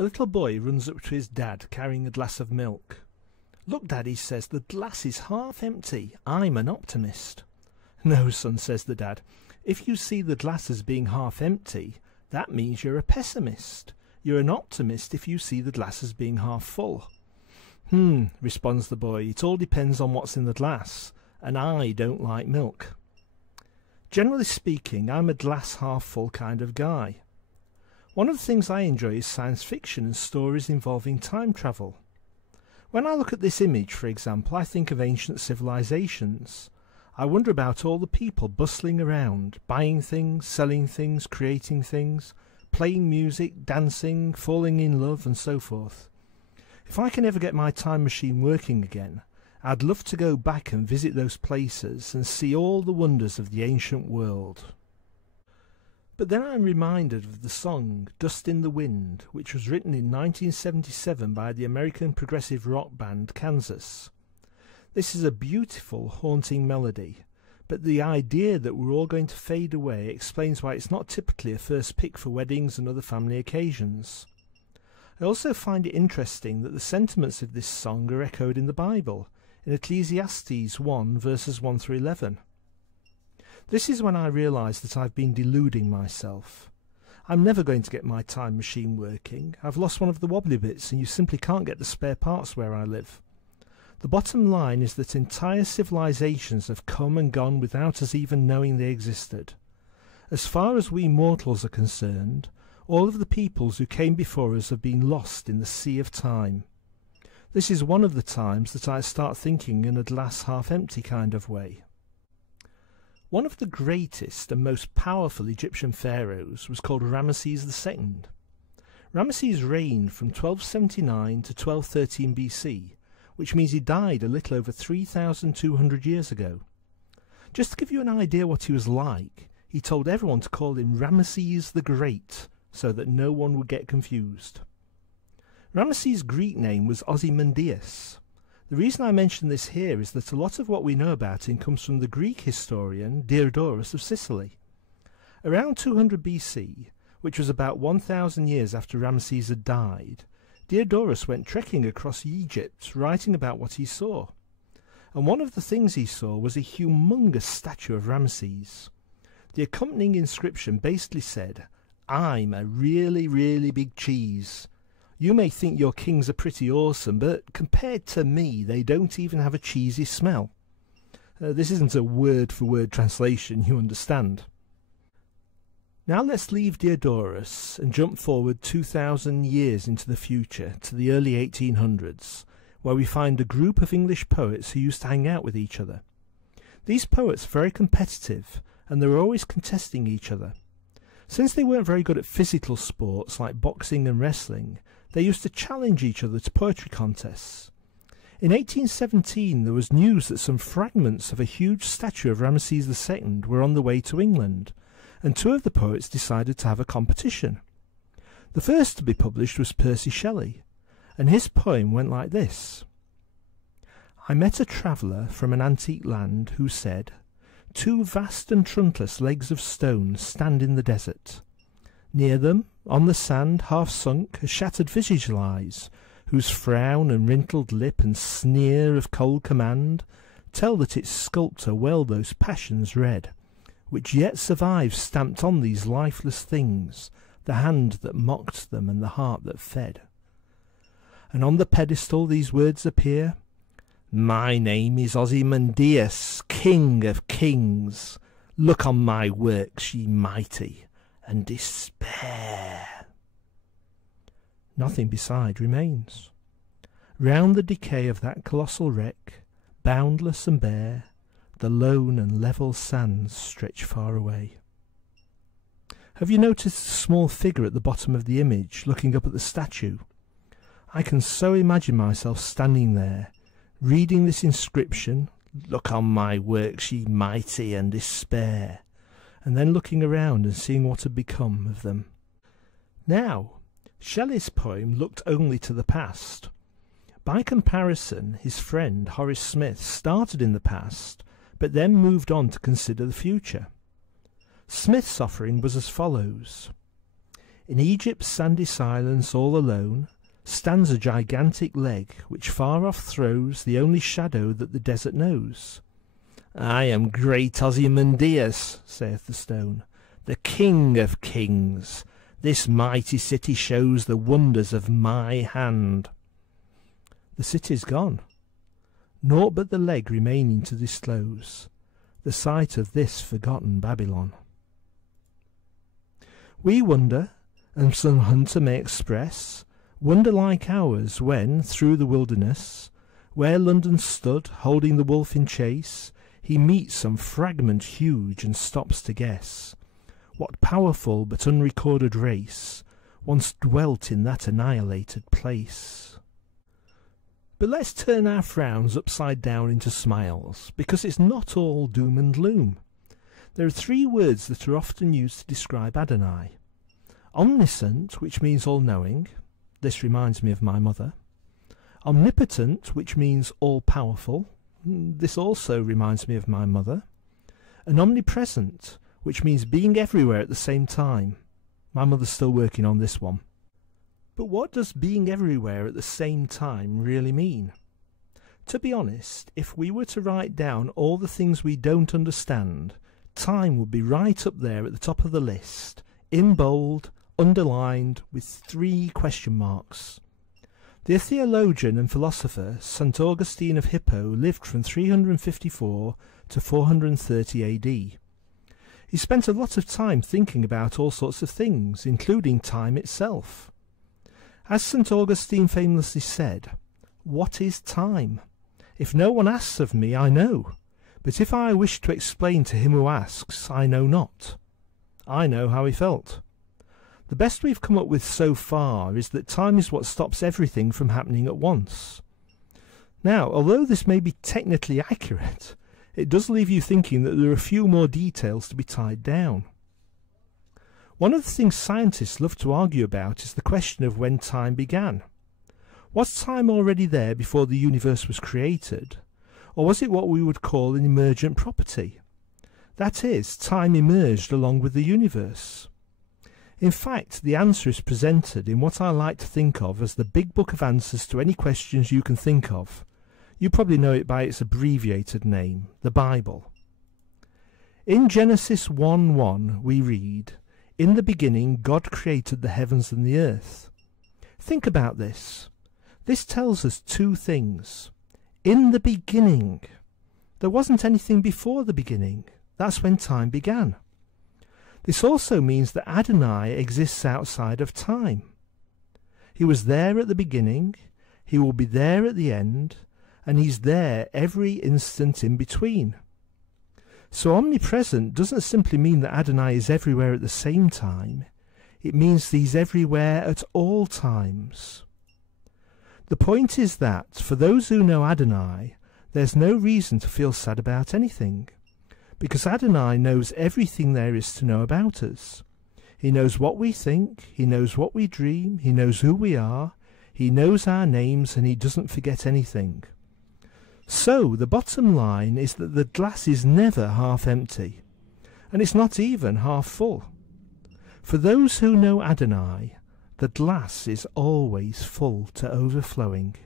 A little boy runs up to his dad carrying a glass of milk. "Look, Dad," he says, "the glass is half empty. I'm an optimist." "No, son," says the dad. "If you see the glass as being half empty, that means you're a pessimist. You're an optimist if you see the glass as being half full." Responds the boy, "it all depends on what's in the glass, and I don't like milk." Generally speaking, I'm a glass half full kind of guy. One of the things I enjoy is science fiction and stories involving time travel. When I look at this image, for example, I think of ancient civilizations. I wonder about all the people bustling around, buying things, selling things, creating things, playing music, dancing, falling in love, and so forth. If I can ever get my time machine working again, I'd love to go back and visit those places and see all the wonders of the ancient world. But then I'm reminded of the song "Dust in the Wind," which was written in 1977 by the American progressive rock band Kansas. This is a beautiful, haunting melody, but the idea that we're all going to fade away explains why it's not typically a first pick for weddings and other family occasions. I also find it interesting that the sentiments of this song are echoed in the Bible, in Ecclesiastes 1 verses 1 through 11. This is when I realise that I've been deluding myself. I'm never going to get my time machine working. I've lost one of the wobbly bits and you simply can't get the spare parts where I live. The bottom line is that entire civilizations have come and gone without us even knowing they existed. As far as we mortals are concerned, all of the peoples who came before us have been lost in the sea of time. This is one of the times that I start thinking in a glass half empty kind of way. One of the greatest and most powerful Egyptian pharaohs was called Ramesses II. Ramesses reigned from 1279 to 1213 BC, which means he died a little over 3,200 years ago. Just to give you an idea what he was like, he told everyone to call him Ramesses the Great, so that no one would get confused. Ramesses' Greek name was Ozymandias. The reason I mention this here is that a lot of what we know about him comes from the Greek historian Diodorus of Sicily. Around 200 BC, which was about 1,000 years after Ramesses had died, Diodorus went trekking across Egypt, writing about what he saw. And one of the things he saw was a humongous statue of Ramesses. The accompanying inscription basically said, "I'm a really, really big cheese. You may think your kings are pretty awesome, but compared to me, they don't even have a cheesy smell." This isn't a word-for-word translation, you understand. Now let's leave Diodorus and jump forward 2,000 years into the future, to the early 1800s, where we find a group of English poets who used to hang out with each other. These poets were very competitive, and they were always contesting each other. Since they weren't very good at physical sports like boxing and wrestling, they used to challenge each other to poetry contests. In 1817 there was news that some fragments of a huge statue of Ramesses II were on the way to England, and two of the poets decided to have a competition. The first to be published was Percy Shelley, and his poem went like this. "I met a traveller from an antique land who said, 'Two vast and trunkless legs of stone stand in the desert. Near them, on the sand, half sunk, a shattered visage lies, whose frown and wrinkled lip and sneer of cold command tell that its sculptor well those passions read, which yet survive stamped on these lifeless things, the hand that mocked them and the heart that fed. And on the pedestal these words appear, My name is Ozymandias, King of Kings. Look on my works, ye mighty, and despair.' Nothing beside remains. Round the decay of that colossal wreck, boundless and bare, the lone and level sands stretch far away." Have you noticed the small figure at the bottom of the image, looking up at the statue? I can so imagine myself standing there, reading this inscription, "Look on my works, ye mighty, and despair," and then looking around and seeing what had become of them. Now, Shelley's poem looked only to the past. By comparison, his friend Horace Smith started in the past, but then moved on to consider the future. Smith's offering was as follows. In Egypt's sandy silence all alone stands a gigantic leg, which far off throws the only shadow that the desert knows. I am great Ozymandias, saith the stone, the king of kings. This mighty city shows the wonders of my hand. The city's gone, naught but the leg remaining to disclose the sight of this forgotten Babylon. We wonder, and some hunter may express wonder like ours, when, through the wilderness, where London stood, holding the wolf in chase, he meets some fragment huge and stops to guess what powerful but unrecorded race once dwelt in that annihilated place. But let's turn our frowns upside down into smiles, because it's not all doom and gloom. There are three words that are often used to describe Adonai. Omniscient, which means all-knowing. This reminds me of my mother. Omnipotent, which means all-powerful. This also reminds me of my mother. And omnipresent, which means being everywhere at the same time. My mother's still working on this one. But what does being everywhere at the same time really mean? To be honest, if we were to write down all the things we don't understand, time would be right up there at the top of the list, in bold, underlined, with 3 question marks. The theologian and philosopher St. Augustine of Hippo lived from 354 to 430 AD. He spent a lot of time thinking about all sorts of things, including time itself. As St. Augustine famously said, "What is time? If no one asks of me, I know. But if I wish to explain to him who asks, I know not." I know how he felt. The best we've come up with so far is that time is what stops everything from happening at once. Now, although this may be technically accurate, it does leave you thinking that there are a few more details to be tied down. One of the things scientists love to argue about is the question of when time began. Was time already there before the universe was created, or was it what we would call an emergent property? That is, time emerged along with the universe. In fact, the answer is presented in what I like to think of as the big book of answers to any questions you can think of. You probably know it by its abbreviated name, the Bible. In Genesis 1:1 we read, "In the beginning God created the heavens and the earth." Think about this. This tells us 2 things. In the beginning. There wasn't anything before the beginning. That's when time began. This also means that Adonai exists outside of time. He was there at the beginning, he will be there at the end, and he's there every instant in between. So omnipresent doesn't simply mean that Adonai is everywhere at the same time. It means he's everywhere at all times. The point is that, for those who know Adonai, there's no reason to feel sad about anything, because Adonai knows everything there is to know about us. He knows what we think, he knows what we dream, he knows who we are, he knows our names, and he doesn't forget anything. So, the bottom line is that the glass is never half empty, and it's not even half full. For those who know Adonai, the glass is always full to overflowing.